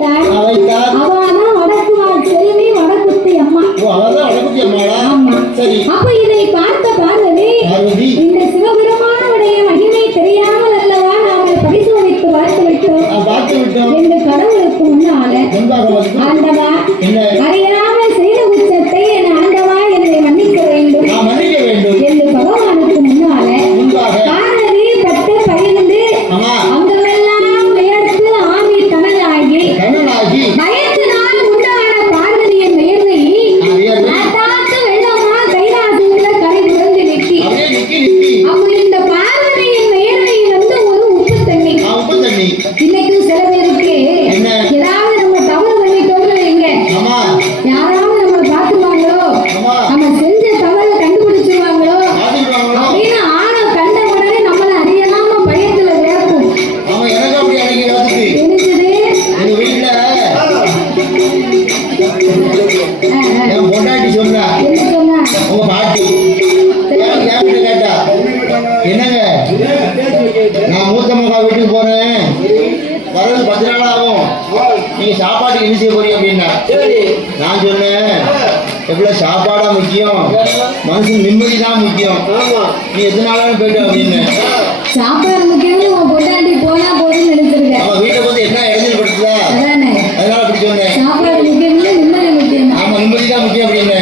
வைத்தாள். அவதான் வடக்குவாள் செல்வி வடக்குத்தி அம்மா. அப்ப இதை பார்த்த பார்வதி இந்த சிவபெருமானுடைய மகிமை தெரியாமல் அல்லவா நாங்கள் பரிசோதித்து பார்த்து விட்டோம் என்று கடவுளுக்கு முன்னால ஆண்டவா அறியாமல் செய்த குற்றத்தை என் ஆண்டவா என்னை மன்னிக்க வேண்டும் என்று பகவானுக்கு முன்னால பார்வதி பட்டு பயிர்ந்து அங்கமெல்லாம் வியர்த்து ஆவி தனலாகி பயத்தினால் உண்டான பார்வதியின் வியர்வை நாட்டாத்து வெள்ளமா கைலாசத்துல கரை புரண்டு நிற்கி அப்ப இந்த பார்வதியின் வியர்வை வந்து ஒரு உப்பு தண்ணி. இன்னைக்கு சில பேருக்கு ஏதாவது நம்ம தவறு பண்ணிட்டோம்னு வைங்க, யாராவது நம்மளை பார்த்துருவாங்களோ நம்ம செஞ்ச தவறு கண்டுபிடிச்சிருவாங்களோ அப்படின்னு ஆணை கண்ட உடனே நம்மளை அறியலாம பயத்துல வேர்க்கும். என்னங்க நான் மூத்தம்மா வீட்டுக்கு போறேன், வரது 10 நாள் ஆகும், நீங்க சாப்பாட்டுக்கு என்ன செய்ய போறீங்க அப்படின்னா நான் சொன்னேன், எவ்வளவு சாப்பாடா முக்கியம், மனசுக்கு நிம்மதி தான் முக்கியம், நீ எத்தனை நாளாலும் போயிட்டு அப்படின்னு. சாப்பாடு முக்கியம், உன் பொண்டாட்டி போனா போதுன்னு நினைச்சிருக்கேன். அவன் வீட்டை வந்து என்ன இடைஞ்சல் படுத்துதா, அதனால அப்படி சொன்னேன். சாப்பாடு முக்கியம், நிம்மதி முக்கியம். ஆமா, நிம்மதி தான் முக்கியம் அப்படின்னு.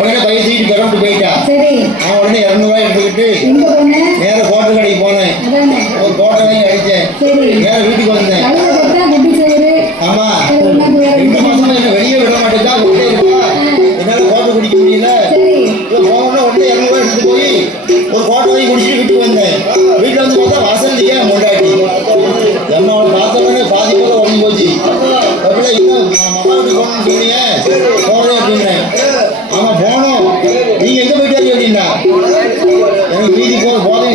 உடனே பையன் தூக்கிட்டு கிளம்பிட்டு போயிட்டா. அவன் உடனே 200 ரூபாய் எடுத்துக்கிட்டு நேர கோட்டை கடைக்கு போனேன், ஒரு கோட்டை வாங்கி அடிச்சேன், நேர வீட்டுக்கு வந்தேன். ஆமா, 2 மாசமா என்ன வெளியே விட மாட்டேங்கா, உள்ளே இருக்கா, என்னால கோட்டை குடிக்க முடியல. போன உடனே 200 ரூபாய் எடுத்து போய் ஒரு கோட்டை வாங்கி குடிச்சிட்டு வீட்டுக்கு வந்தேன். வீட்டுல வந்து பார்த்தா வசந்திக்கே மொண்டாட்டி என்னோட பார்த்த உடனே பாதி போல உடம்பு போச்சு. அப்படியே இன்னும் மகா வீட்டுக்கு போகணும்னு சொன்னீங்க, போறேன் அப்படின்னேன். ஆமா போனோம், நீங்க எங்க போயிட்டாரு அப்படின்னா எனக்கு வீதி போதும்